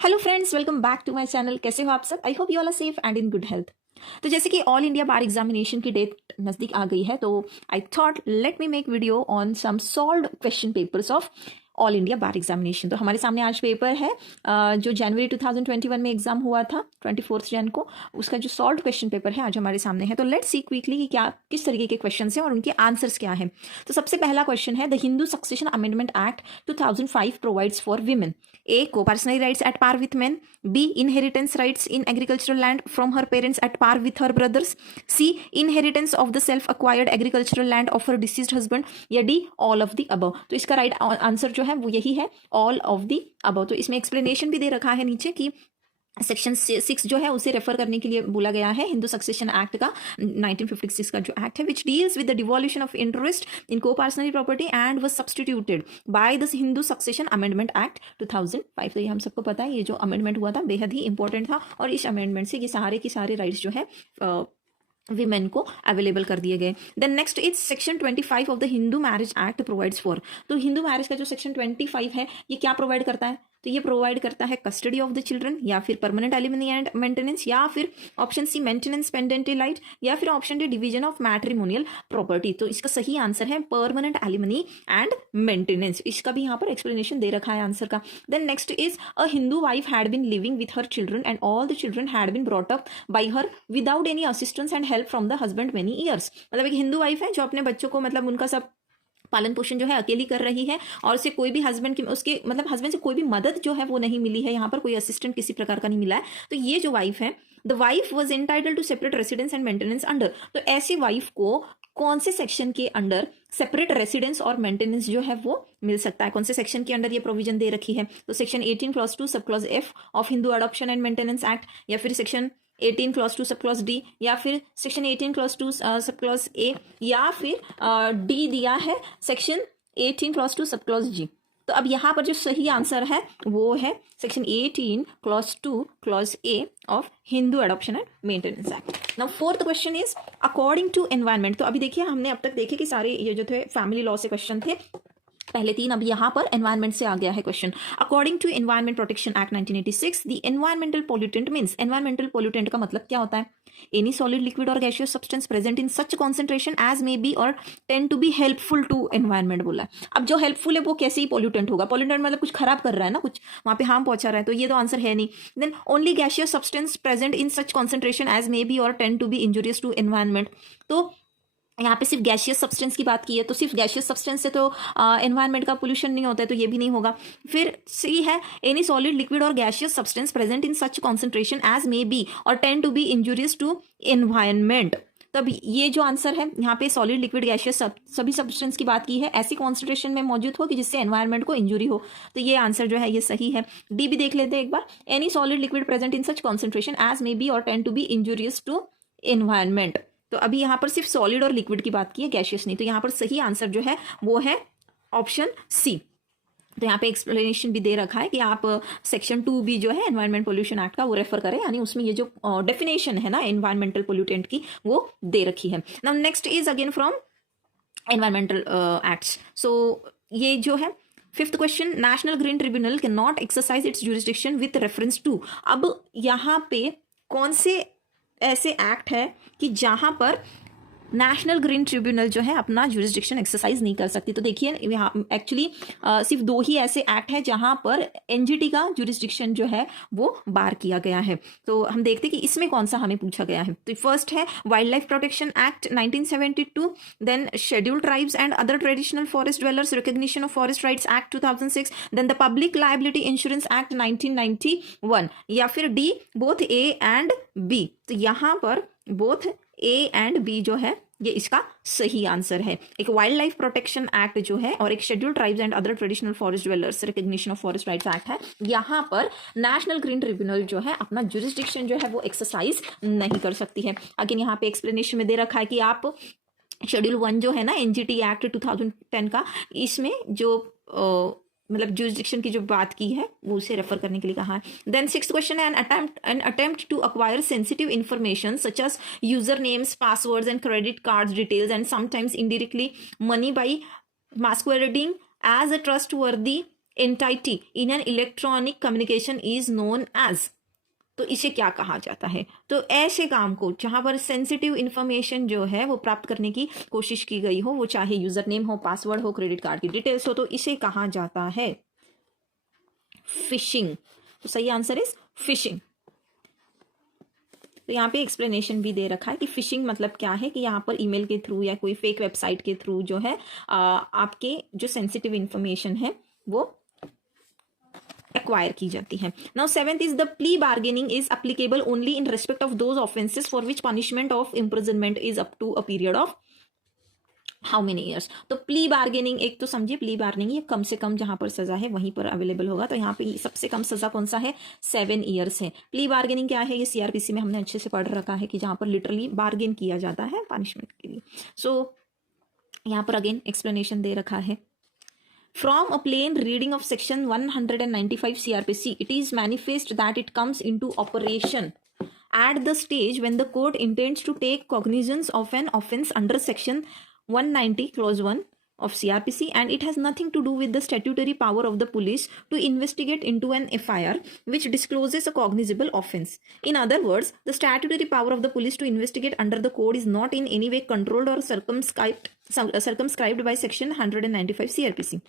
Hello friends, welcome back to my channel. कैसे हो आप सब? I hope you all are safe and in good health. तो जैसे कि ऑल इंडिया बार एग्जामिनेशन की डेट नज़दीक आ गई है, तो I thought let me make video on some solved question papers of all India bar examination. तो हमारे सामने आज पेपर है जो जनवरी 2021 में एग्जाम हुआ था 24 जन को। उसका जो सॉल्व्ड क्वेश्चन पेपर है आज हमारे सामने है। तो लेट्स सी क्विकली कि क्या किस तरीके के क्वेश्चन हैं और उनके आंसर्स क्या हैं। तो सबसे पहला क्वेश्चन है, the Hindu succession amendment act 2005 provides for women A. Co-personal rights at par with men. B. Inheritance rights in agricultural land from her parents at par with her brothers. C. Inheritance of the self-acquired agricultural land of her deceased husband. या D. All of the above. तो इसका right answer जो है वो यही है, all of the above। तो इसमें एक्सप्लेनेशन भी दे रखा है नीचे कि सेक्शन 6 जो है उसे रेफर करने के लिए बोला गया है हिंदू सक्सेशन एक्ट का, 1956 का जो एक्ट है, which deals with the devolution of interest in co personal property and was substituted by the Hindu succession amendment act 2005। तो ये हम सबको पता है, ये जो अमेंडमेंट हुआ था बेहद ही इंपॉर्टेंट था और इस अमेंडमेंट से ये सारे के सारे राइट्स जो है विमेन को अवेलेबल कर दिए गए। Then next is section 25 of the Hindu marriage act provides for. तो हिंदू मैरिज का जो सेक्शन 25 है ये क्या प्रोवाइड करता है? तो ये प्रोवाइड करता है कस्टडी ऑफ द चिल्ड्रन, या फिर परमानेंट एलिमनी एंड मेंटेनेंस, या फिर option C maintenance pendente lite, या फिर option D division of matrimonial property. तो इसका सही आंसर है परमानेंट एलिमनी एंड मेंटेनेंस। इसका भी यहाँ पर एक्सप्लेनेशन दे रखा है आंसर का। Then next is a Hindu wife had been living with her children and all the children had been brought up by her without any assistance and help from the husband many years. मतलब एक Hindu wife है जो अपने बच्चों को, मतलब उनका सब पालन पोषण जो है अकेली कर रही है और उसे कोई भी हस्बैंड की, उसके मतलब हस्बैंड से कोई भी मदद जो है वो नहीं मिली है, यहाँ पर कोई असिस्टेंट किसी प्रकार का नहीं मिला है। तो ये जो वाइफ है, the wife was entitled to separate residence and maintenance under. तो ऐसी वाइफ को कौन से सेक्शन के अंडर सेपरेट रेसिडेंस और मेंटेनेंस जो है वो मिल सकता है? कौन से सेक्शन के अंडर ये प्रोविजन दे रखी है? तो section 18 clause 2 sub clause F of Hindu adoption and maintenance act, या फिर section 18 clause 2 sub clause D, या फिर सेक्शन 18 क्लॉज 2 सब क्लॉज ए, या फिर डी दिया है सेक्शन 18 क्लॉज 2 सब क्लॉज जी। तो अब यहाँ पर जो सही आंसर है वो है section 18 clause 2 clause A of Hindu adoption and maintenance act. Now fourth question is according to environment. तो अभी देखिए हमने अब तक देखे कि सारे ये जो थे फैमिली लॉ से क्वेश्चन थे पहले 3, अब यहाँ पर एनवायरमेंट से आ गया है question. According to environment protection act 1986 the environmental pollutant means, environmental pollutant का मतलब क्या होता है? एनी सॉलिड लिक्विड और gaseous substance present in such concentration as may be और tend to be helpful to environment बोला है। अब जो हेल्पफुल है वो कैसे ही पोल्यूटेंट होगा? पोल्यूटेंट मतलब कुछ खराब कर रहा है ना, कुछ वहां पे हार्म पहुंचा रहा है, तो ये तो आंसर है नहीं। Then only gaseous substance present in such concentration as may be और tend to be injurious to environment. तो यहाँ पे सिर्फ गैशियस सब्सटेंस की बात की है, तो सिर्फ गैशियस सब्सटेंस से तो एनवायरनमेंट का पोल्यूशन नहीं होता है, तो ये भी नहीं होगा। फिर सी है एनी सॉलिड लिक्विड और gaseous substance present in such concentration as may be और tend to be injurious to environment. तब ये जो आंसर है यहाँ पे सॉलिड लिक्विड गैशियस सभी सब्सटेंस की बात की है, ऐसी कॉन्सेंट्रेशन में मौजूद हो कि जिससे एनवायरनमेंट को इंजरी हो। तो ये आंसर जो है ये सही है। डी भी देख लेते हैं एक बार, any solid liquid present in such concentration as may be और tend to be injurious to environment. तो अभी यहाँ पर सिर्फ सॉलिड और लिक्विड की बात की है, गैशियस नहीं। तो यहाँ पर सही आंसर जो है वो है ऑप्शन सी। तो यहाँ पे एक्सप्लेनेशन भी दे रखा है कि आप सेक्शन 2 भी जो है एनवायरमेंट पोल्यूशन एक्ट का वो रेफर करें, यानी उसमें ये जो डेफिनेशन है ना एनवायरमेंटल पोल्यूटेंट की वो दे रखी है। Now next is again from environmental acts. So ये जो है fifth question, national green tribunal can not exercise its jurisdiction with reference to. अब यहाँ पे कौन से ऐसे एक्ट है कि जहां पर नेशनल ग्रीन ट्रिब्यूनल जो है अपना जुरिस्डिक्शन एक्सरसाइज नहीं कर सकती? तो देखिए यहाँ एक्चुअली सिर्फ 2 ही ऐसे एक्ट हैं जहां पर एनजीटी का जुरिस्डिक्शन जो है वो बार किया गया है। तो हम देखते हैं कि इसमें कौन सा हमें पूछा गया है। तो फर्स्ट है wild life protection act 1972, then scheduled tribes and other traditional forest dwellers recognition of forest rights act 2006, then the public liability insurance act 1991, या फिर D both A and B. तो यहाँ पर बोथ ए एंड बी जो है ये इसका सही आंसर है। एक वाइल्ड लाइफ प्रोटेक्शन एक्ट जो है और एक scheduled tribes and other traditional forest dwellers recognition of forest rights act है, यहाँ पर नेशनल ग्रीन ट्रिब्यूनल जो है अपना जुरिस्डिक्शन जो है वो एक्सरसाइज नहीं कर सकती है। अगेन यहाँ पे एक्सप्लेनेशन में दे रखा है कि आप शेड्यूल 1 जो है ना एनजीटी एक्ट 2010 का, इसमें जो मतलब जुरिस्डिक्शन की जो बात की है वो उसे रेफर करने के लिए कहा है। देन सिक्स्थ क्वेश्चन है an attempt to acquire sensitive information such as user names, passwords and credit card details and sometimes indirectly money by masquerading as a trustworthy entity in an electronic communication is known as, तो इसे क्या कहा जाता है? तो ऐसे काम को जहां पर सेंसिटिव इंफॉर्मेशन जो है वो प्राप्त करने की कोशिश की गई हो, वो चाहे यूजर नेम हो, पासवर्ड हो, क्रेडिट कार्ड की डिटेल्स हो, तो इसे कहा जाता है फिशिंग। तो सही आंसर इज फिशिंग। तो यहाँ पे एक्सप्लेनेशन भी दे रखा है कि फिशिंग मतलब क्या है, कि यहाँ पर ईमेल के थ्रू या कोई फेक वेबसाइट के थ्रू जो है आपके जो सेंसिटिव इंफॉर्मेशन है वो एक्वायर की जाती है। Now seventh is the plea bargaining is applicable only in respect of those offences for which punishment of imprisonment is up to a period of how many years. तो plea bargaining, एक तो समझिए plea bargaining ये कम से कम जहां पर सजा है वहीं पर अवेलेबल होगा, तो यहाँ पे सबसे कम सजा कौन सा है? 7 ईयर्स है। प्ली बार्गेनिंग क्या है? ये सीआरपीसी में हमने अच्छे से पढ़ रखा है कि जहां पर लिटरली बार्गेन किया जाता है पनिशमेंट के लिए। सो यहाँ पर अगेन एक्सप्लेनेशन दे रखा है। From a plain reading of section 195 CRPC, it is manifest that it comes into operation at the stage when the court intends to take cognizance of an offence under section 190 clause 1 of CRPC, and it has nothing to do with the statutory power of the police to investigate into an FIR which discloses a cognizable offence. In other words, the statutory power of the police to investigate under the code is not in any way controlled or circumscribed by section 195 CRPC.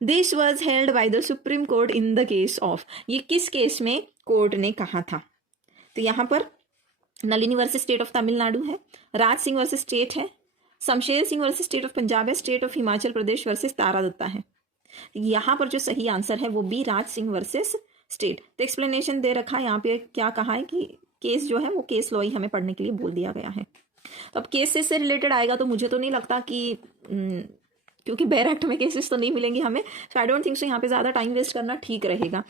This was held by the Supreme Court in the case of, ये किस case में court ने कहा था? तो यहाँ पर Nalini versus state of Tamil Nadu है, राज सिंह वर्सेस स्टेट है, Shamsher Singh versus state of Punjab है, state of Himachal Pradesh versus Tara Datta है। यहाँ पर जो सही आंसर है वो भी राज सिंह वर्सेस स्टेट। तो एक्सप्लेनेशन दे रखा है यहाँ पे, क्या कहा है कि केस जो है वो केस लॉ ही हमें पढ़ने के लिए बोल दिया गया है। तो अब केसेस से रिलेटेड आएगा तो मुझे तो नहीं लगता कि क्योंकि बेयर एक्ट में केसेस तो नहीं मिलेंगे हमें, सो आई डोंट थिंक सो यहाँ पे ज़्यादा टाइम वेस्ट करना ठीक रहेगा।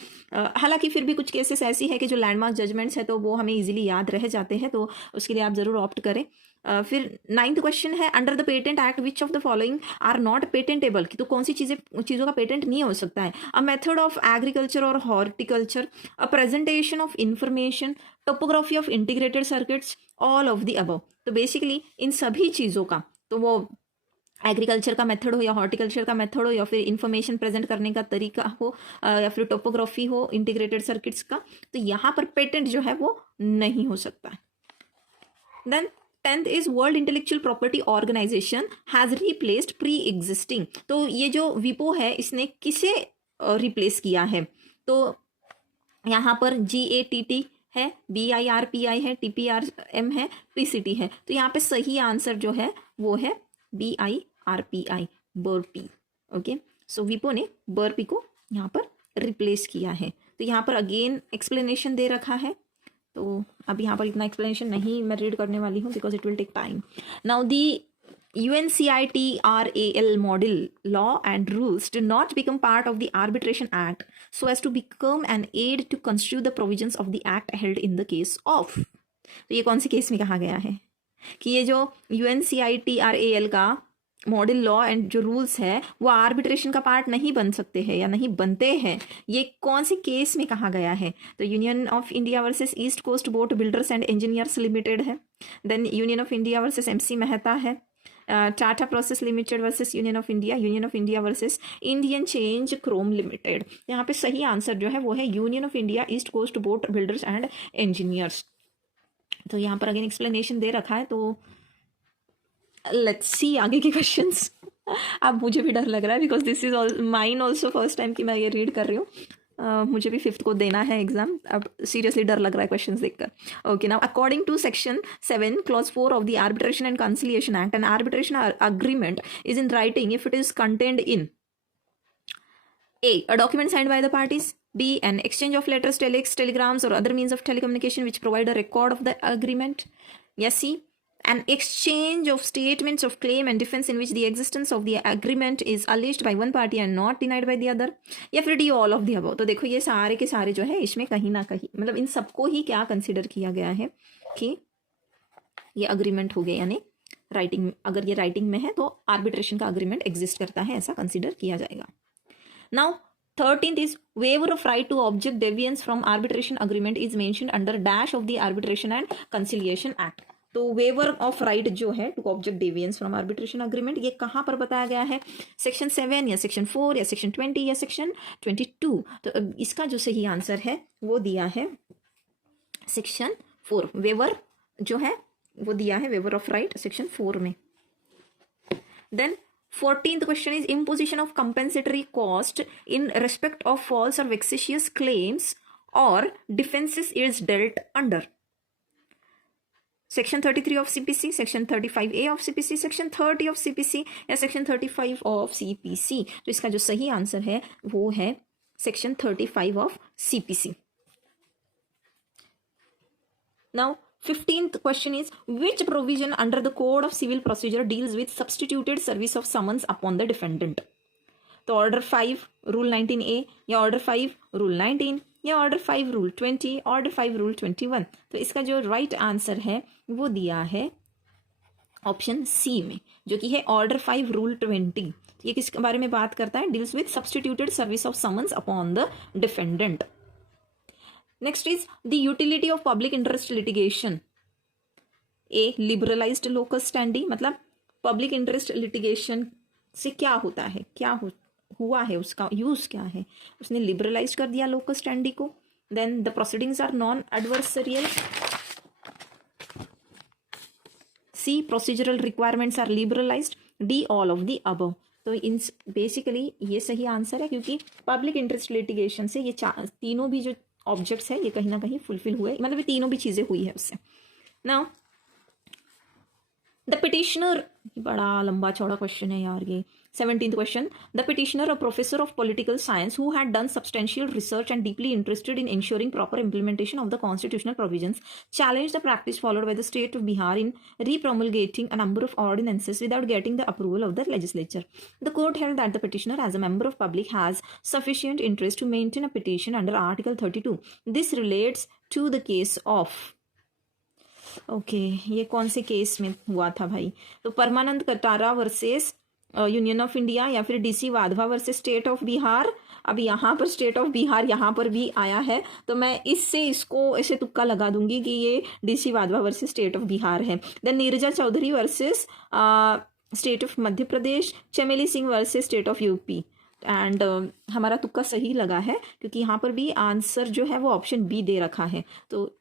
हालांकि फिर भी कुछ केसेस ऐसी है कि जो लैंडमार्क जजमेंट्स है तो वो हमें इजीली याद रह जाते हैं, तो उसके लिए आप ज़रूर ऑप्ट करें। फिर 9th क्वेश्चन है, under the patent act which of the following are not patentable, तो कौन सी चीज़ों का पेटेंट नहीं हो सकता है? अ मेथड ऑफ एग्रीकल्चर और horticulture, a presentation of information, topography of integrated circuits, all of the above. तो बेसिकली इन सभी चीज़ों का, तो वो एग्रीकल्चर का मेथड हो या हॉर्टिकल्चर का मेथड हो या फिर इंफॉर्मेशन प्रेजेंट करने का तरीका हो या फिर टोपोग्राफी हो इंटीग्रेटेड सर्किट्स का, तो यहाँ पर पेटेंट जो है वो नहीं हो सकता है। Then 10th is world intellectual property organisation has replaced pre existing. तो ये जो विपो है इसने किसे रिप्लेस किया है? तो यहाँ पर GATT है, BIRPI है, TPRM है, PCT है। तो यहाँ पे सही आंसर जो है वो है BIRPI, बर्पी। ओके, सो विपो ने बर्पी को यहाँ पर रिप्लेस किया है। तो यहाँ पर अगेन एक्सप्लेनेशन दे रखा है, तो अब यहाँ पर इतना एक्सप्लेनेशन नहीं मैं रीड करने वाली हूँ because it will take time. Now the UNCITRAL model law and rules do not become part of the Arbitration Act so as to become an aid to construe the provisions of the act held in the case of। तो ये कौन सी case में कहा गया है कि ये जो UNCITRAL का मॉडल लॉ एंड जो रूल्स है वो आर्बिट्रेशन का पार्ट नहीं बन सकते हैं या नहीं बनते हैं, ये कौन सी केस में कहा गया है? तो union of India versus east coast boat builders and engineers limited है, then union of India versus MC Mehta है, Tata process limited versus union of India versus Indian change chrome limited. यहाँ पे सही आंसर जो है वो है union of India east coast boat builders and engineers. तो यहाँ पर अगेन एक्सप्लेनेशन दे रखा है, तो लेट्स सी आगे के क्वेश्चंस। अब मुझे भी डर लग रहा है because this is mine also first time कि मैं ये रीड कर रही हूँ। मुझे भी 5th को देना है एग्जाम, अब सीरियसली डर लग रहा है क्वेश्चंस देखकर। Okay, now according to section 7 clause 4 of the arbitration and conciliation act, an arbitration agreement is in writing if it is contained in A, a document signed by the parties, B, an exchange of letters, telex, telegrams or other means of telecommunication which provide a record of the agreement, yes, C, an exchange of statements of claim and defense in which the existence of the agreement is alleged by one party and not denied by the other, या फिर D, all of the above। तो देखो ये सारे के सारे जो है इसमें कहीं ना कहीं मतलब इन सबको ही क्या कंसिडर किया गया है कि ये अग्रीमेंट हो गया, यानी राइटिंग, अगर ये राइटिंग में है तो आर्बिट्रेशन का अग्रीमेंट एग्जिस्ट करता है, ऐसा कंसिडर किया जाएगा। Now 13th is waiver of right to object deviance from arbitration agreement is mentioned under dash of the Arbitration and Conciliation Act। तो वेवर ऑफ राइट जो है to object deviance from arbitration agreement, ये कहाँ पर बताया गया है? Section 7 या सेक्शन 4 या सेक्शन 20 या सेक्शन 22। तो इसका जो सही आंसर है वो दिया है सेक्शन 4। वेवर जो है वो दिया है वेवर ऑफ राइट सेक्शन 4 में। Then 14th question is imposition of compensatory cost in respect of false or vexatious claims or defenses is dealt under section 33 of CPC, section 35A of CPC, section 30 of CPC या section 35 of CPC। तो इसका जो सही answer है वो है section 35 of CPC। Now 15th question is which provision under the code of civil procedure deals with substituted service of summons upon the defendant? तो order 5 rule 19A या order 5 rule 19 या ऑर्डर 5 रूल 20, ऑर्डर 5 रूल 21। तो इसका जो right answer है वो दिया है ऑप्शन सी में, जो कि है ऑर्डर 5 रूल 20। ये किस बारे में बात करता है? Deals with substituted service of summons upon the defendant. Next is the utility of public interest litigation. A liberalised locus standi, मतलब पब्लिक इंटरेस्ट लिटिगेशन से क्या होता है, क्या हुआ है, उसका यूज क्या है? उसने लिबरलाइज कर दिया लोकस स्टैंडी को। Then the proceedings are non adversarial. C procedural requirements are liberalised. D all of the above. तो इन बेसिकली ये सही आंसर है, क्योंकि पब्लिक इंटरेस्ट लिटिगेशन से ये तीनों भी जो ऑब्जेक्ट्स है ये कहीं ना कहीं फुलफिल हुए, मतलब ये तीनों भी चीजें हुई है उससे। नाउ द पिटिशनर, बड़ा लंबा चौड़ा क्वेश्चन है यार ये। 17th question, the petitioner, a professor of political science who had done substantial research and deeply interested in ensuring proper implementation of the constitutional provisions, challenged the practice followed by the state of Bihar in repromulgating a number of ordinances without getting the approval of the legislature. The court held that the petitioner, as a member of public, has sufficient interest to maintain a petition under Article 32. This relates to the case of ये कौन से case में हुआ था भाई? तो Parmanand Katara versus union of India, या फिर DC Wadhwa versus state of Bihar. अब यहाँ पर स्टेट ऑफ बिहार यहाँ पर भी आया है, तो मैं इसको ऐसे तुक्का लगा दूंगी कि ये DC Wadhwa versus state of Bihar है। Then Neerja Chaudhary versus state of Madhya Pradesh, Chameli Singh versus state of UP. And हमारा तुक्का सही लगा है, क्योंकि यहाँ पर भी आंसर जो है वो ऑप्शन बी दे रखा है। तो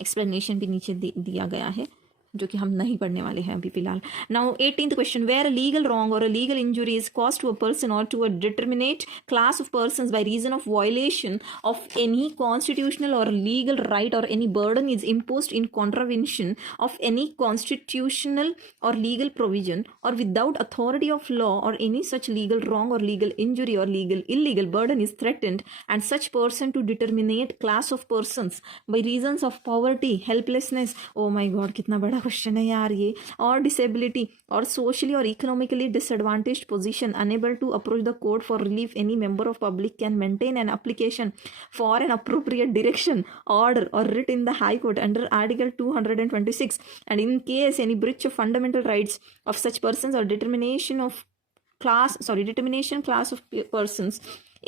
एक्सप्लेनेशन भी नीचे दिया गया है, जो कि हम नहीं पढ़ने वाले हैं अभी फिलहाल। Now 18th question, where a legal wrong or a legal injury is caused to a person or to a determinate class of persons by reason of violation of any constitutional or legal right or any burden is imposed in contravention of any constitutional or legal provision or without authority of law or any such legal wrong or legal injury or legal illegal burden is threatened and such person to determinate class of persons by reasons of poverty, helplessness, oh my god कितना बड़ा question है यार ये, और disability or socially or economically disadvantaged position, unable to approach the court for relief, any member of public can maintain an application for an appropriate direction order or writ in the high court under article 226 and in case any breach of fundamental rights of such persons or determination class of persons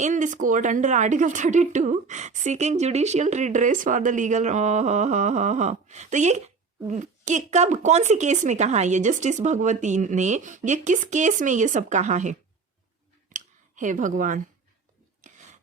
in this court under Article 32 seeking judicial redress for the legal तो ये कि कब कौन से case में कहा है ये जस्टिस भगवती ने, ये किस केस में ये सब कहा है? हे भगवान।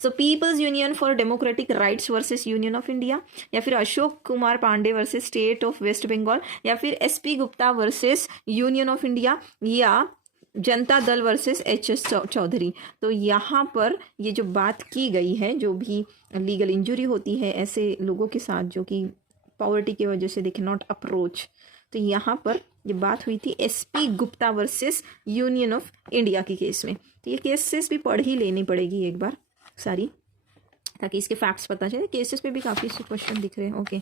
So people's union for democratic rights versus union of India, या फिर Ashok Kumar Pandey versus state of West Bengal, या फिर SP Gupta versus union of India, या जनता दल वर्सेस एचएस चौधरी। तो यहाँ पर ये जो बात की गई है, जो भी लीगल इंजुरी होती है ऐसे लोगों के साथ जो कि पॉवर्टी की वजह से दे कैन नॉट अप्रोच, तो यहाँ पर ये बात हुई थी SP Gupta versus union of India की केस में। तो ये केसेस भी पढ़ ही लेनी पड़ेगी एक बार सारी, ताकि इसके फैक्ट्स पता चले। केसेस पे भी काफ़ी क्वेश्चन दिख रहे हैं। ओके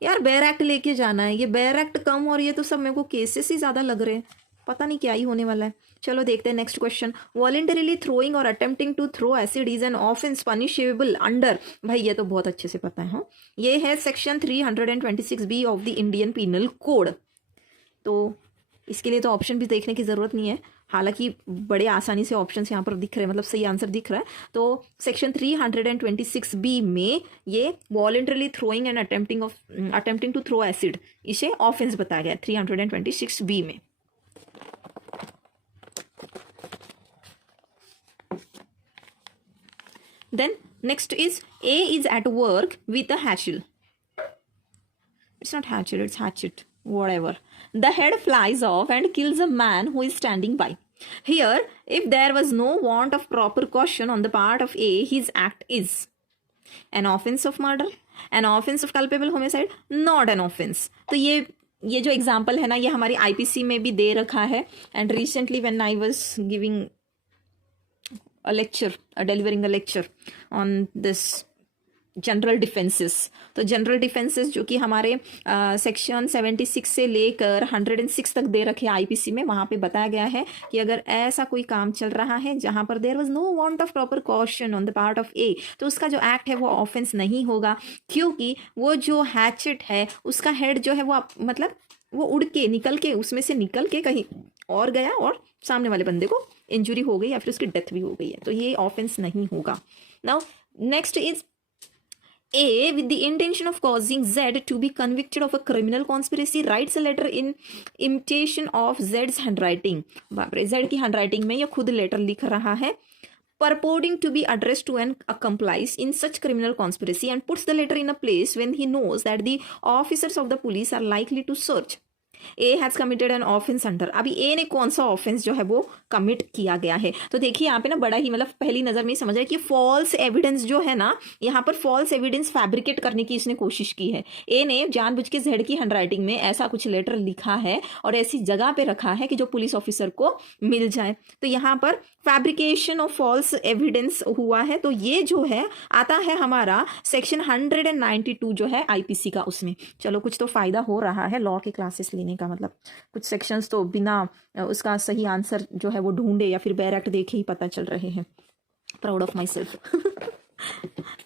यार, बेयर एक्ट लेके जाना है, ये बेयर एक्ट कम और ये तो सब मेरे को केसेस ही ज़्यादा लग रहे हैं, पता नहीं क्या ही होने वाला है। चलो देखते हैं नेक्स्ट क्वेश्चन। वॉलेंटरीली थ्रोइंग और attempting to throw acid is an offence punishable under, भाई ये तो बहुत अच्छे से पता है। हाँ, ये है section 326B of the Indian penal code. तो इसके लिए तो ऑप्शन भी देखने की ज़रूरत नहीं है, हालांकि बड़े आसानी से ऑप्शंस यहाँ पर दिख रहे हैं, मतलब सही आंसर दिख रहा है। तो सेक्शन 326B में ये voluntarily throwing and attempting to throw acid, इसे ऑफेंस बताया गया 326B में। Then next is A is at work with a hatchet. It's not hatchet, it's hatchet, whatever. The head flies off and kills a man who is standing by. Here, if there was no want of proper caution on the part of A, his act is an offense of murder, an offense of culpable homicide, not an offense. तो ये जो example है ना, ये हमारी IPC में भी दे रखा है। And recently when I was giving a lecture, delivering a lecture on this general defences, तो जनरल डिफेंसेस जो कि हमारे सेक्शन 76 से लेकर 106 तक दे रखे आईपीसी में, वहाँ पे बताया गया है कि अगर ऐसा कोई काम चल रहा है जहाँ पर there was no want of proper caution on the part of A, तो उसका जो एक्ट है वो ऑफेंस नहीं होगा, क्योंकि वो जो हैचेट है उसका हेड जो है वो मतलब वो उड़ के निकल के उसमें से निकल के कहीं और गया और सामने वाले बंदे को इंजुरी हो गई या फिर उसकी डेथ भी हो गई है, तो ये ऑफेंस नहीं होगा। Now next is A, with the intention of causing Z to be convicted of a criminal conspiracy, writes a letter in imitation of Z's handwriting. बाप रे, Z की handwriting में ये खुद लेटर लिख रहा है, purporting to be addressed to an accomplice in such criminal conspiracy, and puts the letter in a place when he knows that the officers of the police are likely to search. A has committed an offense under. अभी A ने कौन सा offence जो है वो commit किया गया है, तो देखिए यहाँ पे ना बड़ा ही मतलब पहली नज़र में ही समझ आए कि फॉल्स एविडेंस जो है ना, यहाँ पर फॉल्स एविडेंस फैब्रिकेट करने की इसने कोशिश की है। ए ने जानबूझ के जेड की हैंडराइटिंग में ऐसा कुछ लेटर लिखा है और ऐसी जगह पे रखा है कि जो पुलिस ऑफिसर को मिल जाए, तो यहाँ पर फैब्रिकेशन ऑफ फॉल्स एविडेंस हुआ है। तो ये जो है आता है हमारा सेक्शन 192 जो है आईपीसी का, उसमें चलो कुछ तो फायदा हो रहा है लॉ के क्लासेस लेने का, मतलब कुछ सेक्शंस तो बिना उसका सही आंसर जो है वो ढूंढे या फिर बैर एक्ट देखे ही पता चल रहे हैं। Proud of myself.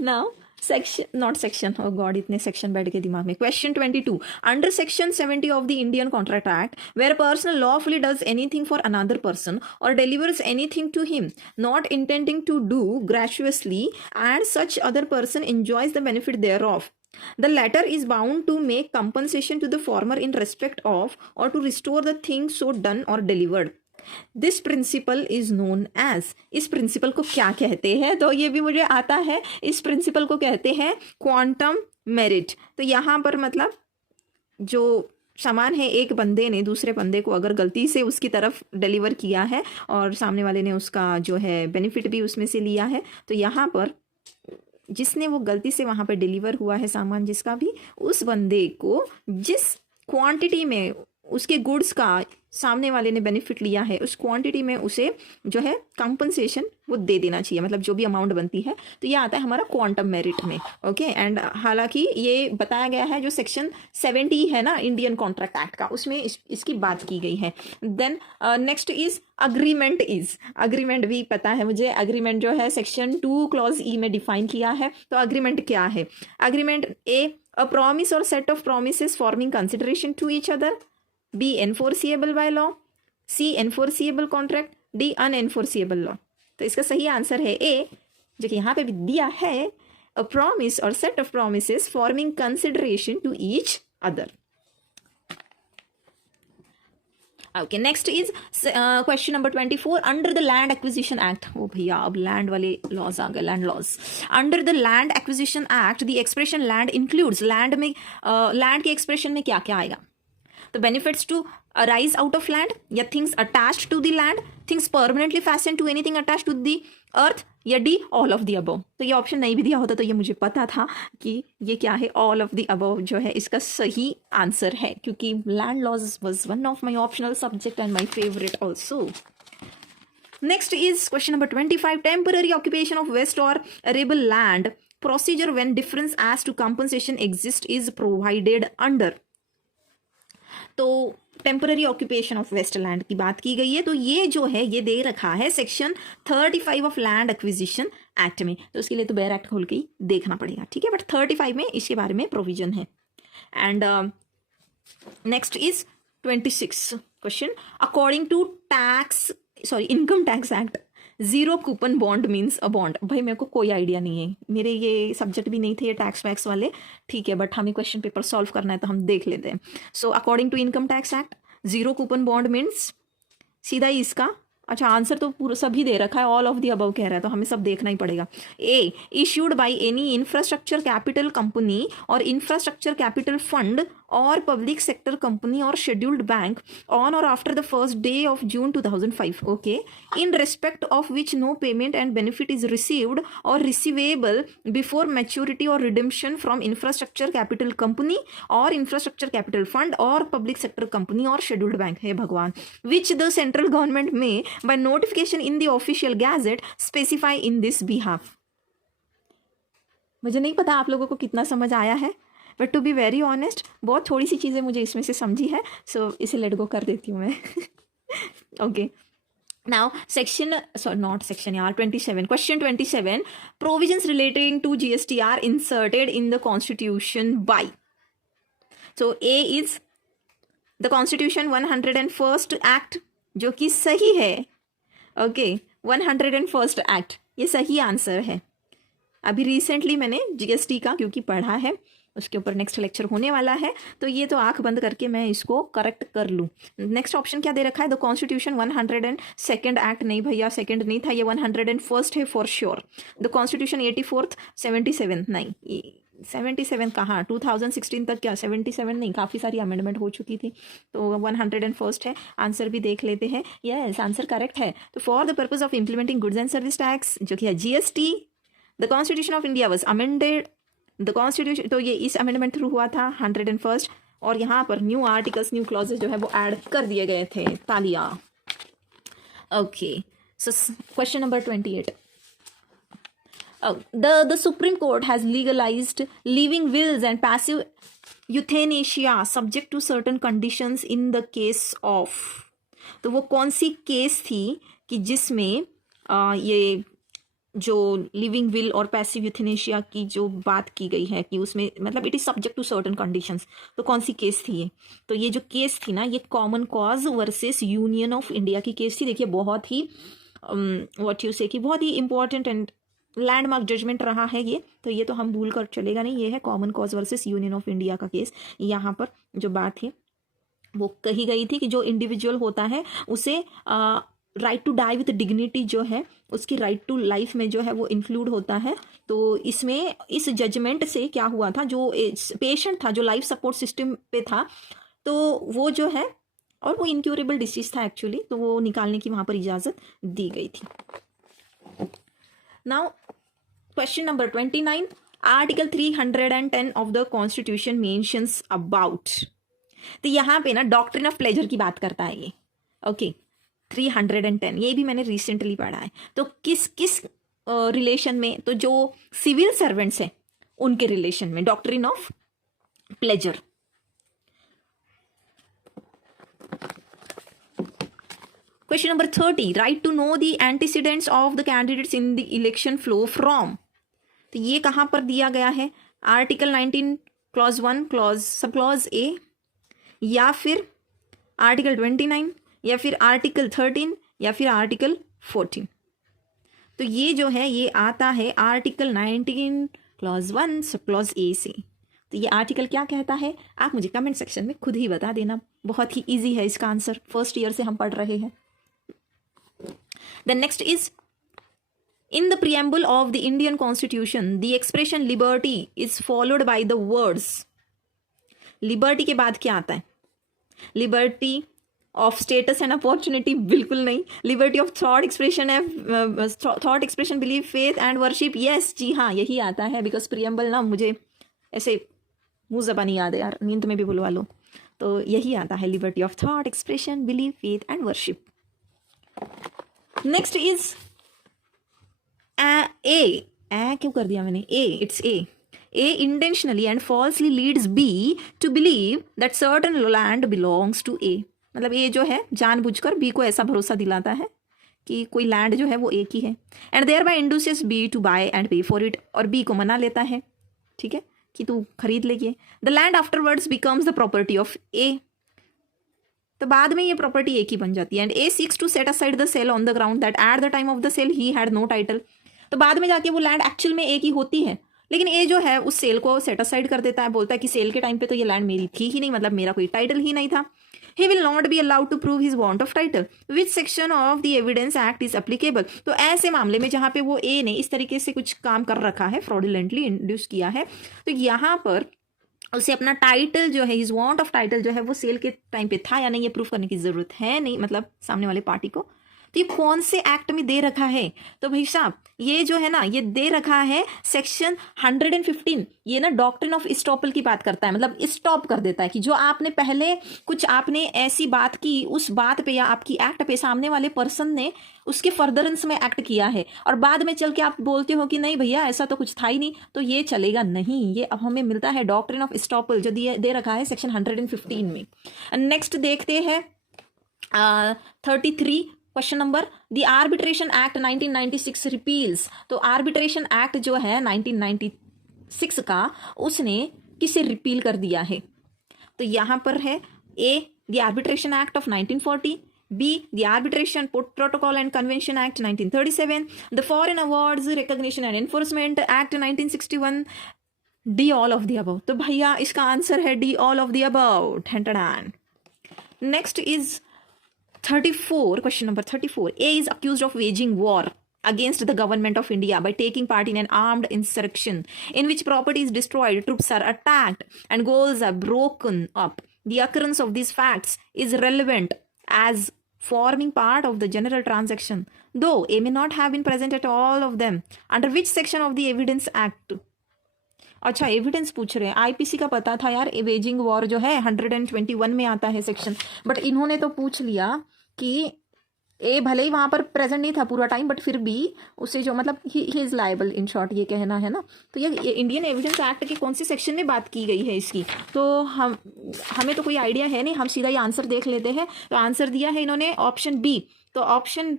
Now section not section, oh God इतने सेक्शन बैठ के दिमाग में। Question 22, under section 70 of the Indian contract act, where person lawfully does anything for another person or delivers anything to him not intending to do gratuitously and such other person enjoys the benefit thereof, the latter is bound to make compensation to the former in respect of or to restore the thing so done or delivered. This principle is known as, इस principal को क्या कहते हैं, तो ये भी मुझे आता है, इस प्रिंसिपल को कहते हैं क्वांटम मेरिट। तो यहाँ पर मतलब जो सामान है एक बंदे ने दूसरे बंदे को अगर गलती से उसकी तरफ डिलीवर किया है और सामने वाले ने उसका जो है बेनिफिट भी उसमें से लिया है, तो यहाँ पर जिसने वो गलती से वहाँ पे डिलीवर हुआ है सामान जिसका भी, उस बंदे को जिस क्वांटिटी में उसके गुड्स का सामने वाले ने बेनिफिट लिया है उस क्वांटिटी में उसे जो है कंपनसेशन वो दे देना चाहिए, मतलब जो भी अमाउंट बनती है। तो ये आता है हमारा क्वांटम मेरिट में। ओके, एंड हालांकि ये बताया गया है जो सेक्शन 70 है ना इंडियन कॉन्ट्रैक्ट एक्ट का, उसमें इसकी बात की गई है। Then next is agreement is, agreement भी पता है मुझे, अग्रीमेंट जो है सेक्शन 2 क्लॉज ई में डिफाइन किया है। तो अग्रीमेंट क्या है? अग्रीमेंट ए, अ प्रॉमिस और set of promises forming consideration to each other, B, enforceable by law, C, enforceable contract, D, unenforceable law। तो इसका सही आंसर है A, जो कि यहाँ पे भी दिया है, a promise or set of promises forming consideration to each other। Okay, next is question number 24, under the land acquisition act। ओ भैया अब लैंड वाले लॉज आ गए, land laws. Under the land acquisition act the expression land includes, land में land के expression में क्या क्या आएगा? तो benefits to arise out of land, या things attached to the land, things permanently fastened to anything attached to the earth, या D all of the above. तो ये ऑप्शन नहीं भी दिया होता तो ये मुझे पता था कि ये क्या है, ऑल ऑफ द अबव जो है इसका सही आंसर है, क्योंकि land laws was one of my optional subject and my favourite also. Next is question number 25, temporary occupation of waste or arable land procedure when difference as to compensation exist is provided under. तो temporary occupation of waste land की बात की गई है, तो ये जो है ये दे रखा है section 35 of land acquisition act में। तो उसके लिए तो बैर एक्ट खोल के ही देखना पड़ेगा, ठीक है, बट 35 में इसके बारे में प्रोविजन है। And next is 26 question, according to tax sorry income tax act, zero coupon bond means a bond. भाई मेरे को कोई आइडिया नहीं है, मेरे ये सब्जेक्ट भी नहीं थे ये टैक्स वैक्स वाले, ठीक है, बट हमें क्वेश्चन पेपर सॉल्व करना है तो हम देख लेते हैं। So according to income tax act, zero coupon bond means सीधा ही इसका, अच्छा आंसर तो पूरा सभी दे रखा है, ऑल ऑफ दी अबव कह रहा है, तो हमें सब देखना ही पड़ेगा। A, issued by any infrastructure capital company or infrastructure capital fund or public sector company or scheduled bank on or after the first day of June 2005, okay, in respect of which no payment and benefit is received or receivable before maturity or redemption from infrastructure capital company or infrastructure capital fund or public sector company or scheduled bank, है भगवान, which the central government में by notification in the official gazette specify in this behalf। मुझे नहीं पता आप लोगों को कितना समझ आया है, but to be very honest बहुत थोड़ी सी चीज़ें मुझे इसमें से समझी है, सो इसे लेट गो कर देती हूँ मैं। Okay, now section, sorry not section यार, 27, question 27, provisions relating to GST are inserted in the constitution by, so A is the constitution 101st act, जो कि सही है, ओके, 101st एक्ट ये सही आंसर है। अभी रिसेंटली मैंने जीएसटी का क्योंकि पढ़ा है, उसके ऊपर नेक्स्ट लेक्चर होने वाला है, तो ये तो आंख बंद करके मैं इसको करेक्ट कर लूँ। नेक्स्ट ऑप्शन क्या दे रखा है, द कॉन्स्टिट्यूशन 102nd एक्ट, नहीं भैया सेकंड नहीं था, ये 101st है for sure. The constitution 84th, 77 नहीं, 77 कहाँ, 2016 तक क्या 77 नहीं, काफ़ी सारी अमेंडमेंट हो चुकी थी, तो 101st है। आंसर भी देख लेते हैं, यस आंसर करेक्ट है। तो for the purpose of implementing goods and service tax, जो कि है GST, the constitution of India was amended, the constitution, तो ये इस अमेंडमेंट थ्रू हुआ था 101st, और यहाँ पर न्यू आर्टिकल्स न्यू क्लॉजेज जो है वो ऐड कर दिए गए थे, तालियां। Okay, so question number 28, the Supreme Court has legalized living wills and passive euthanasia subject to certain conditions in the case of, तो वो कौन सी केस थी कि जिसमें ये जो लिविंग विल और पैसिव यूथेनेशिया की जो बात की गई है कि उसमें मतलब it is subject to certain conditions, तो कौन सी केस थी ये, तो ये जो केस थी ना ये common cause versus union of India की केस थी। देखिए बहुत ही व्हाट यू से कि बहुत ही इंपॉर्टेंट एंड लैंडमार्क जजमेंट रहा है ये, तो ये तो हम भूल कर चलेगा नहीं, ये है common cause versus union of India का केस। यहाँ पर जो बात है वो कही गई थी कि जो इंडिविजुअल होता है उसे right to die with dignity जो है उसकी राइट टू लाइफ में जो है वो इंक्लूड होता है। तो इसमें इस जजमेंट से क्या हुआ था, जो पेशेंट था जो लाइफ सपोर्ट सिस्टम पे था, तो वो जो है, और वो इनक्यूरेबल डिसीज था एक्चुअली, तो वो निकालने की वहाँ पर इजाज़त दी गई थी। Now question number 29, article 310 of the constitution mentions about, तो यहाँ पे ना डॉक्ट्रिन ऑफ प्लेजर की बात करता है ये, ओके 310, ये भी मैंने रिसेंटली पढ़ा है। तो किस किस रिलेशन में, तो जो सिविल सर्वेंट्स हैं उनके रिलेशन में doctrine of pleasure. Question number 30, right to know the antecedents of the candidates in the election flow from, तो ये कहाँ पर दिया गया है, article 19 clause 1 clause sub clause A, या फिर आर्टिकल 29, या फिर आर्टिकल 13, या फिर आर्टिकल 14। तो ये जो है ये आता है आर्टिकल 19 क्लॉज 1 सब क्लॉज ए से। तो ये आर्टिकल क्या कहता है आप मुझे कमेंट सेक्शन में खुद ही बता देना, बहुत ही इजी है इसका आंसर, फर्स्ट ईयर से हम पढ़ रहे हैं। The next is in the preamble of the Indian Constitution the expression liberty is followed by the words, liberty के बाद क्या आता है, liberty of status and opportunity बिल्कुल नहीं, लिबर्टी ऑफ थॉट एक्सप्रेशन है, thought expression believe faith and worship, yes जी हाँ यही आता है, बिकॉज प्रियम्बल ना मुझे ऐसे मुँह ज़बानी याद है यार, नींद में भी बुलवा लो, तो यही आता है liberty of thought expression believe faith and worship. Next is A क्यों कर दिया मैंने, A it's A intentionally and falsely leads B to believe that certain land belongs to A, मतलब ए जो है जानबूझकर बी को ऐसा भरोसा दिलाता है कि कोई लैंड जो है वो ए की है, and thereby induces B to buy and pay for it, और बी को मना लेता है, ठीक है, कि तू खरीद ले ये। The land afterwards becomes the property of A, तो बाद में ये प्रॉपर्टी एक ही बन जाती है। And A seeks to set aside the sale on the ground that at the time of the sale he had no title. तो बाद में जाके वो लैंड एक्चुअल में एक ही होती है, लेकिन ए जो है उस सेल को सेट असाइड कर देता है, बोलता है कि सेल के टाइम पे तो ये लैंड मेरी थी ही नहीं, मतलब मेरा कोई टाइटल ही नहीं था। He will not be allowed to prove his want of title. Which section of the Evidence Act is applicable? तो ऐसे मामले में जहां पे वो ए ने इस तरीके से कुछ काम कर रखा है, फ्रॉडुलेंटली इंड्यूस किया है, तो यहाँ पर उसे अपना टाइटल जो है, हिज वांट ऑफ टाइटल जो है वो सेल के टाइम पे था या नहीं, ये प्रूफ करने की जरूरत है नहीं, मतलब सामने वाले पार्टी को। तो ये कौन से एक्ट में दे रखा है? तो भाई साहब ये जो है ना, ये दे रखा है सेक्शन 115। ये ना डॉक्ट्रिन ऑफ स्टॉपल की बात करता है, मतलब स्टॉप कर देता है कि जो आपने पहले कुछ आपने ऐसी बात की, उस बात पे या आपकी एक्ट पे सामने वाले पर्सन ने उसके फर्दरेंस में एक्ट किया है और बाद में चल के आप बोलते हो कि नहीं भैया ऐसा तो कुछ था ही नहीं, तो ये चलेगा नहीं। ये अब हमें मिलता है डॉक्ट्रिन ऑफ स्टॉपल जो दे रखा है सेक्शन 115 में। नेक्स्ट देखते हैं 33 question number, the arbitration act 1996 रिपील्स। तो आर्बिट्रेशन एक्ट जो है 1996 का, उसने किसे रिपील कर दिया है? तो यहां पर है A the arbitration act of 1940, B the arbitration protocol and convention act 1937, the foreign awards recognition and enforcement act 1961, D all of the above. तो भैया इसका आंसर है D all of the above. Next is 34, question number 34. A is accused of waging war against the government of India by taking part in an armed insurrection in which property is destroyed, troops are attacked, and goals are broken up. The occurrence of these facts is relevant as forming part of the general transaction, though A may not have been present at all of them. Under which section of the Evidence Act? अच्छा evidence पूछ रहे हैं, IPC का पता था यार, waging war जो है 121 में आता है सेक्शन, बट इन्होंने तो पूछ लिया कि ए भले ही वहां पर प्रेजेंट नहीं था पूरा टाइम, बट फिर भी उसे जो मतलब he is liable, in short ये कहना है ना। तो ये इंडियन एविडेंस एक्ट के कौन से सेक्शन में बात की गई है इसकी, तो हमें तो कोई आइडिया है नहीं, हम सीधा ही आंसर देख लेते हैं। तो आंसर दिया है इन्होंने ऑप्शन बी। तो ऑप्शन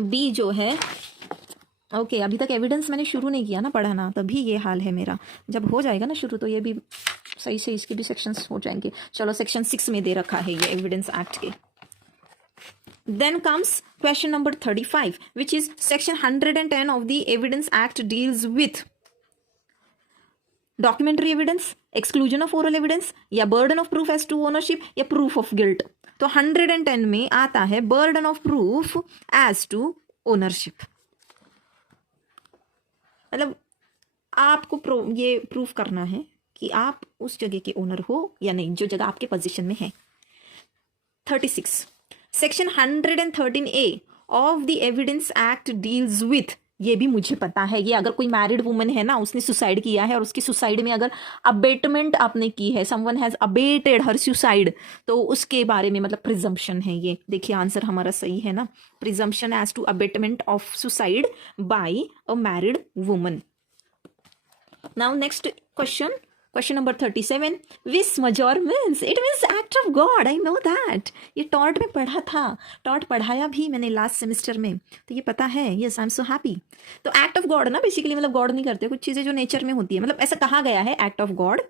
बी जो है, ओके अभी तक एविडेंस मैंने शुरू नहीं किया ना पढ़ाना, तभी ये हाल है मेरा। जब हो जाएगा ना शुरू तो ये भी सही से इसके भी सेक्शंस हो जाएंगे। चलो सेक्शन 6 में दे रखा है ये एविडेंस एक्ट के। Then comes question number 35, which is section 110 of the Evidence Act deals with documentary evidence, exclusion of oral evidence, या burden of proof as to ownership, या proof of guilt। तो 110 में आता है burden of proof as to ownership, मतलब आपको ये proof करना है कि आप उस जगह के ओनर हो या नहीं, जो जगह आपके पोजीशन में है। 36 section 113A of the evidence act deals with, ये भी मुझे पता है, ये अगर कोई मैरिड वुमन है ना, उसने सुसाइड किया है और उसकी सुसाइड में अगर अबेटमेंट आपने की है, someone has abetted her suicide, तो उसके बारे में मतलब प्रिजम्पशन है ये। देखिए आंसर हमारा सही है ना, presumption as to abetment of suicide by a married woman. Now next question, question number 37, vis major means, it means act of God, I know that. ये टॉट में पढ़ा था, टॉट पढ़ाया भी मैंने लास्ट सेमेस्टर में, तो ये पता है। Yes I am so happy. तो एक्ट ऑफ गॉड ना बेसिकली मतलब गॉड नहीं करते, कुछ चीज़ें जो नेचर में होती है, मतलब ऐसा कहा गया है एक्ट ऑफ गॉड,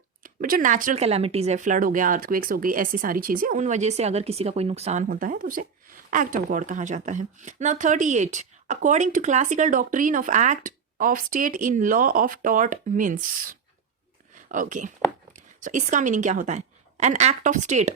बट जो नेचुरल कैलामिटीज़ है, फ्लड हो गया, अर्थक्वेक्स हो गई, ऐसी सारी चीज़ें, उन वजह से अगर किसी का कोई नुकसान होता है तो उसे एक्ट ऑफ गॉड कहा जाता है। Now 38, according to classical doctrine of act of state in law of टॉट मीन्स, ओके सो इसका मीनिंग क्या होता है? एन एक्ट ऑफ स्टेट,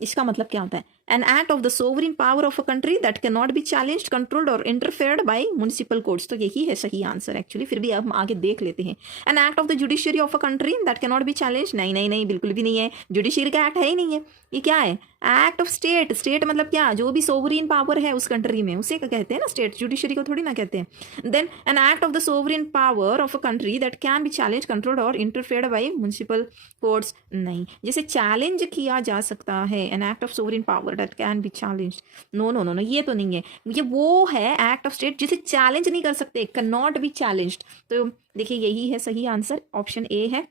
इसका मतलब क्या होता है? An act of the sovereign power of a country that can not B challenged, controlled और इंटरफेयर्ड बाय म्युनिसिपल कोर्ट्स। तो यही है सही आंसर एक्चुअली, फिर भी हम आगे देख लेते हैं। N act of the judiciary of a country that can not B challenged, नहीं नहीं नहीं बिल्कुल भी नहीं है, जुडिशियरी का एक्ट है ही नहीं है। ये क्या है? Act of state. स्टेट मतलब क्या? जो भी सोवरिन पावर है उस कंट्री में उसे कहते हैं ना स्टेट, जुडिशरी को थोड़ी ना कहते हैं। Then an act of the sovereign power of a country that can be challenge, controlled और इंटरफेयर्ड बाय म्युनिसिपल कोर्ट्स, नहीं। जैसे चैलेंज किया जा सकता है, an act of sovereign power that can be challenge, no no no no, ये तो नहीं है। ये वो है एक्ट ऑफ स्टेट जिसे चैलेंज नहीं कर सकते, कैन नॉट बी चैलेंज्ड। तो देखिए यही है सही आंसर, ऑप्शन ए है।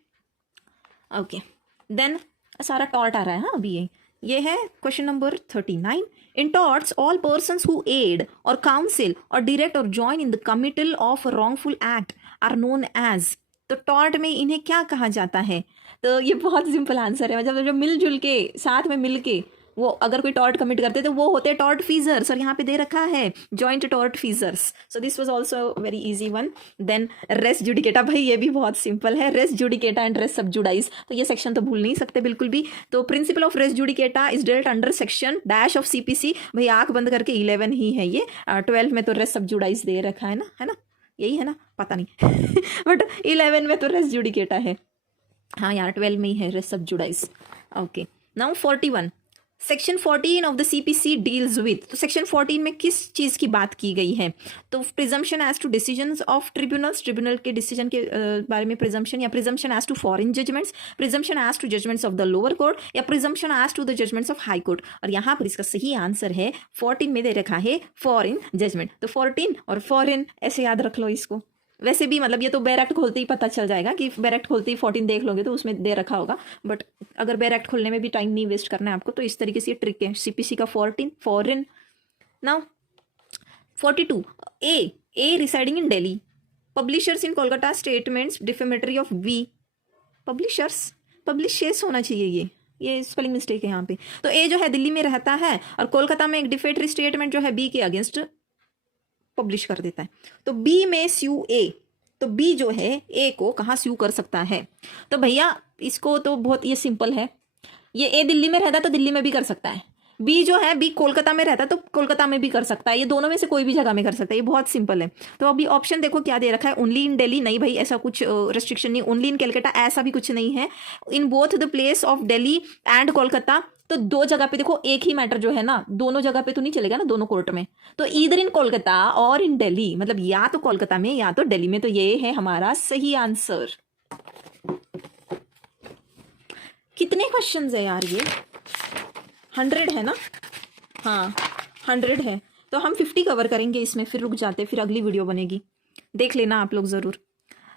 ओके देन सारा टॉर्ट आ रहा है। हाँ अभी ये है question number 39, in torts all persons who aid और काउंसिल और डायरेक्ट और join in the committal of wrongful act are known as. तो टॉर्ट में इन्हें क्या कहा जाता है? तो ये बहुत सिंपल आंसर है, मतलब जो मिलजुल के साथ में मिल के वो अगर कोई टॉर्ट कमिट करते तो वो होते टॉर्ट फीजर्स, और यहाँ पे दे रखा है joint tort feasors. So this was also very easy one. Then res judicata, भाई ये भी बहुत सिंपल है, res judicata and res sub judice, तो ये सेक्शन तो भूल नहीं सकते बिल्कुल भी। तो principle of res judicata is dealt under section dash of CPC, भाई आंख बंद करके 11 ही है ये। 12 में तो रेस सबजुडाइज दे रखा है ना, यही है ना, पता नहीं बट 11 में तो रेस जुडिकेटा है, हाँ यार 12 में ही है res sub judice. Okay, now 41, section 14 of the CPC deals with, तो सेक्शन 14 में किस चीज़ की बात की गई है? तो presumption as to decisions of tribunals, tribunal के डिसीजन के बारे में प्रिजम्पशन, या presumption as to foreign judgments, presumption as to judgments of the lower court, या presumption as to the judgments of high court. और यहाँ पर इसका सही आंसर है 14 में दे रखा है फॉरेन जजमेंट। तो 14 और फॉरेन ऐसे याद रख लो इसको। वैसे भी मतलब ये तो बेर एक्ट खोलते ही पता चल जाएगा कि बेर एक्ट खोलते ही 14 देख लोगे तो उसमें दे रखा होगा, बट अगर बेर एक्ट खोलने में भी टाइम नहीं वेस्ट करना है आपको, तो इस तरीके से ये ट्रिक है सीपीसी का 14 foreign. Now 42, A residing in Delhi, publishers in Kolkata statements defamatory of V, publishers होना चाहिए, ये स्पेलिंग मिस्टेक है यहाँ पे। तो ए जो है दिल्ली में रहता है और कोलकाता में एक डिफेमेटरी स्टेटमेंट जो है बी के अगेंस्ट पब्लिश कर देता है, तो बी में स्यू ए, तो बी जो है ए को कहाँ स्यू कर सकता है? तो भैया इसको तो बहुत ये सिंपल है, ये ए दिल्ली में रहता है तो दिल्ली में भी कर सकता है, बी जो है बी कोलकाता में रहता है तो कोलकाता में भी कर सकता है, ये दोनों में से कोई भी जगह में कर सकता है, ये बहुत सिंपल है। तो अभी ऑप्शन देखो क्या दे रखा है, ओनली इन दिल्ली, नहीं भाई ऐसा कुछ रेस्ट्रिक्शन नहीं, ओनली इन कैलकाटा ऐसा भी कुछ नहीं है, in both the place of Delhi and Kolkata, तो दो जगह पे देखो, एक ही मैटर जो है ना दोनों जगह पे तो नहीं चलेगा ना दोनों कोर्ट में, तो इधर इन कोलकाता और इन दिल्ली, मतलब या तो कोलकाता में या तो दिल्ली में, तो ये है हमारा सही आंसर। कितने क्वेश्चंस है यार ये? 100 है ना, हाँ 100 है, तो हम 50 कवर करेंगे इसमें, फिर रुक जाते, फिर अगली वीडियो बनेगी, देख लेना आप लोग जरूर।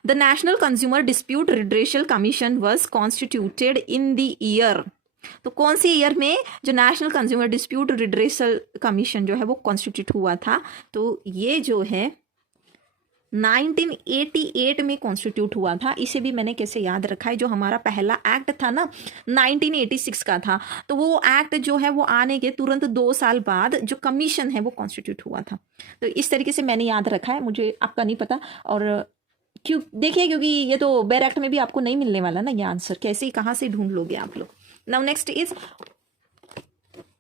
The national consumer dispute redressal commission was constituted in the year, तो कौन सी ईयर में जो national consumer dispute redressal commission जो है वो कॉन्स्टिट्यूट हुआ था? तो ये जो है 1988 में कॉन्स्टिट्यूट हुआ था। इसे भी मैंने कैसे याद रखा है, जो हमारा पहला एक्ट था ना 1986 का था, तो वो एक्ट जो है वो आने के तुरंत 2 साल बाद जो कमीशन है वो कॉन्स्टिट्यूट हुआ था। तो इस तरीके से मैंने याद रखा है, मुझे आपका नहीं पता। और क्यों देखिए, क्योंकि ये तो बेर एक्ट में भी आपको नहीं मिलने वाला ना ये आंसर, कैसे ही कहाँ से ढूंढ लोगे आप लोग। Now next is,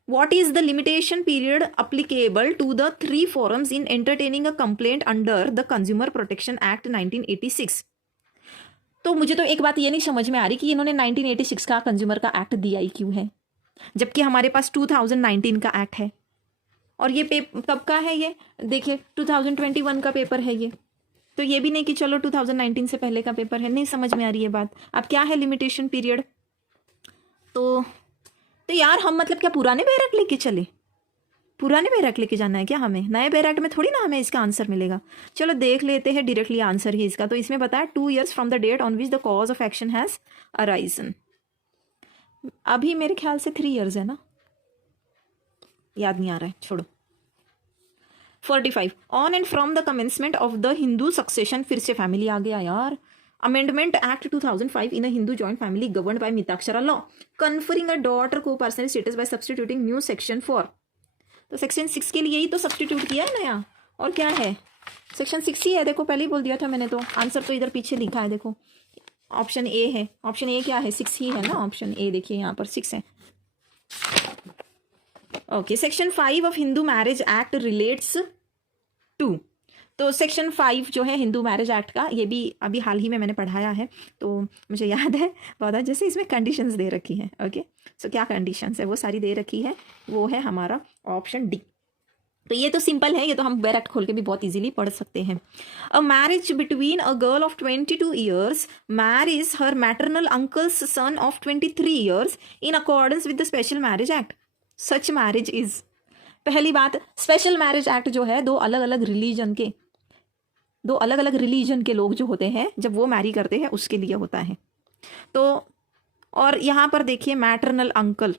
what is the limitation period applicable to the 3 forums in entertaining a complaint under the Consumer Protection Act 1986? तो मुझे तो एक बात ये नहीं समझ में आ रही कि इन्होंने 1986 का कंज्यूमर का एक्ट दिया ही क्यों है, जबकि हमारे पास 2019 का एक्ट है। और ये कब का है? ये देखिए 2021 का पेपर है ये, तो ये भी नहीं कि चलो 2019 से पहले का पेपर है, नहीं समझ में आ रही है बात। अब क्या है लिमिटेशन पीरियड? तो यार हम मतलब क्या पुराने बेर एक्ट लेके चले? पुराने बेर एक्ट लेके जाना है क्या हमें? नए बेर एक्ट में थोड़ी ना हमें इसका आंसर मिलेगा। चलो देख लेते हैं डायरेक्टली आंसर ही इसका। तो इसमें बताया 2 years from the date on which the cause of action has arisen. अभी मेरे ख्याल से 3 years है ना, याद नहीं आ रहा है, छोड़ो। 45, on and from the commencement of the Hindu succession, फिर से फैमिली आ गया यार। Amendment Act 2005 in a Hindu joint family governed by Mitakshara law, conferring a daughter co-personal status by substituting new section 4. तो सेक्शन 6 के लिए ही तो सब्सटीट्यूट किया है नया, और क्या है? सेक्शन 6 ही है, देखो पहले ही बोल दिया था मैंने, तो आंसर तो इधर पीछे लिखा है, देखो ऑप्शन ए है। ऑप्शन ए क्या है? 6 ही है ना, ऑप्शन ए देखिए यहाँ पर 6 है। Okay, section 5 of Hindu marriage act relates to, तो सेक्शन 5 जो है हिंदू मैरिज एक्ट का, ये भी अभी हाल ही में मैंने पढ़ाया है, तो मुझे याद है बहुत है। जैसे इसमें कंडीशंस दे रखी हैं, ओके, सो क्या कंडीशंस है वो सारी दे रखी है, वो है हमारा ऑप्शन डी। तो ये तो सिंपल है, ये तो हम बेर एक्ट खोल के भी बहुत इजीली पढ़ सकते हैं। A marriage between a girl of 22 years marriage her maternal uncles son of 23 years in accordance with the special marriage act, such marriage is. पहली बात, स्पेशल मैरिज एक्ट जो है दो अलग अलग रिलीजन के लोग जो होते हैं जब वो मैरी करते हैं उसके लिए होता है। तो और यहाँ पर देखिए मैटरनल अंकल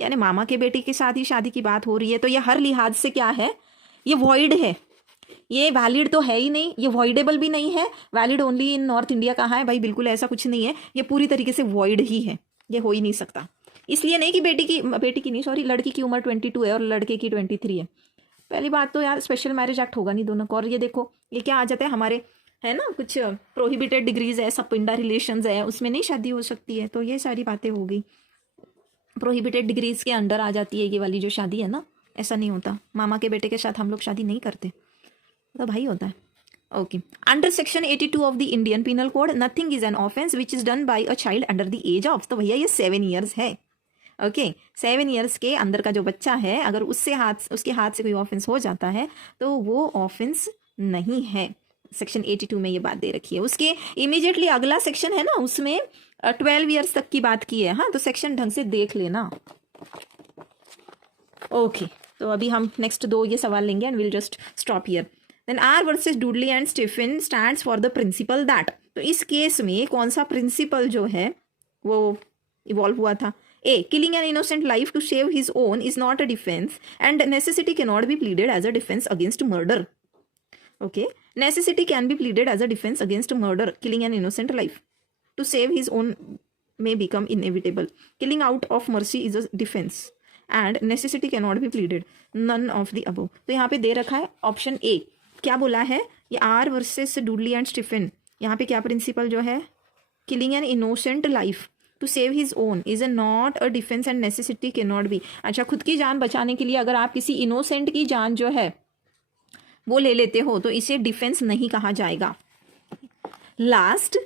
यानी मामा के बेटी के साथ ही शादी की बात हो रही है, तो ये हर लिहाज से क्या है? ये वॉइड है, ये वैलिड तो है ही नहीं, ये वॉइडेबल भी नहीं है। Valid only in north India कहाँ है भाई? बिल्कुल ऐसा कुछ नहीं है, ये पूरी तरीके से वॉइड ही है, ये हो ही नहीं सकता। इसलिए नहीं कि बेटी की नहीं सॉरी लड़की की उम्र 22 है और लड़के की 23 है। पहली बात तो यार स्पेशल मैरिज एक्ट होगा नहीं दोनों का। और ये देखो ये क्या आ जाता है हमारे, है ना, कुछ प्रोहिबिटेड डिग्रीज है, सपिंडा रिलेशंस है, उसमें नहीं शादी हो सकती है। तो ये सारी बातें हो गई, प्रोहिबिटेड डिग्रीज के अंडर आ जाती है ये वाली जो शादी है ना। ऐसा नहीं होता, मामा के बेटे के साथ हम लोग शादी नहीं करते, तो भाई होता है। Okay, under section 82 of the Indian penal code nothing is an offence which is done by a child under the age of, तो भैया ये 7 ईयर्स है। ओके 7 ईयर्स के अंदर का जो बच्चा है अगर उसके हाथ से कोई ऑफेंस हो जाता है तो वो ऑफेंस नहीं है। सेक्शन 82 में ये बात दे रखी है। उसके इमीडिएटली अगला सेक्शन है ना, उसमें 12 ईयर्स तक की बात की है। हाँ, तो सेक्शन ढंग से देख लेना। ओके, तो अभी हम नेक्स्ट 2 ये सवाल लेंगे and will just stop here. Then R versus डुडली and Stephen stands for the principle that, तो इस केस में कौन सा प्रिंसिपल जो है वो इवॉल्व हुआ था? A. Killing an innocent life to save his own is not a defense and necessity cannot be pleaded as a defense against murder. Okay, necessity can be pleaded as a defense against murder. Killing an innocent life to save his own may become inevitable. Killing out of mercy is a defense and necessity cannot be pleaded. None of the above. तो यहाँ पे दे रखा है option A. क्या बोला है? ये आर वर्सेस डुडली एंड स्टीफन, यहाँ पे क्या प्रिंसिपल जो है? Killing an innocent life to save his own is a not a defence and necessity can not be. अच्छा, खुद की जान बचाने के लिए अगर आप किसी इनोसेंट की जान जो है वो ले लेते हो तो इसे डिफेंस नहीं कहा जाएगा। Last,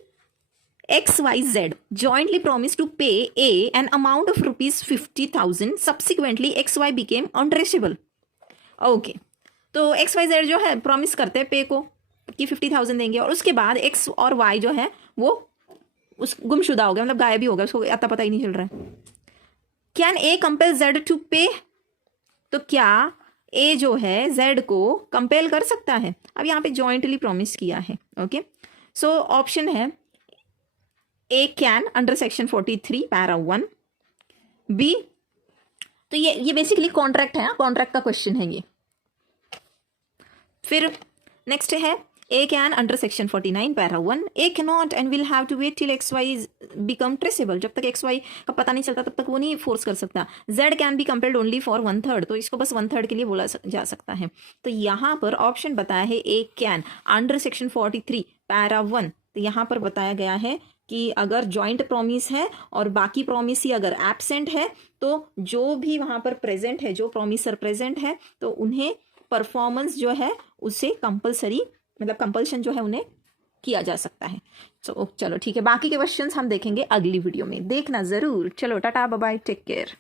XYZ jointly promised to pay A an amount of rupees 50,000. Subsequently, XY became untraceable. Okay, तो XYZ जो है प्रॉमिस करते हैं पे को कि 50,000 देंगे और उसके बाद X और Y जो है वो उस गुमशुदा हो गया, मतलब गायब ही हो गया, उसको अता पता ही नहीं चल रहा है। Can a compel Z to pay, तो क्या ए जो है Z को कंपेल कर सकता है? अब यहाँ पे जॉइंटली प्रॉमिस किया है। ओके, सो ऑप्शन है A can under section 43 para 1, B, तो ये बेसिकली कॉन्ट्रैक्ट है, कॉन्ट्रैक्ट का क्वेश्चन है ये। फिर नेक्स्ट है A can under section 49 para 1, A cannot and will have to wait till XY become traceable, जब तक XY का पता नहीं चलता तब तक वो नहीं फोर्स कर सकता। Z can be compelled only for 1/3, तो इसको बस 1/3 के लिए बोला जा सकता है। तो यहाँ पर ऑप्शन बताया है A can under section 43 para 1, तो यहाँ पर बताया गया है कि अगर जॉइंट प्रॉमिस है और बाकी प्रॉमिस ही अगर एब्सेंट है तो जो भी वहाँ पर प्रेजेंट है, जो प्रॉमिसर प्रेजेंट है, तो उन्हें परफॉर्मेंस जो है उसे कंपलसरी, मतलब कंपल्शन जो है उन्हें किया जा सकता है। चलो ठीक है, बाकी के क्वेश्चंस हम देखेंगे अगली वीडियो में, देखना ज़रूर। चलो tata bye bye, take care.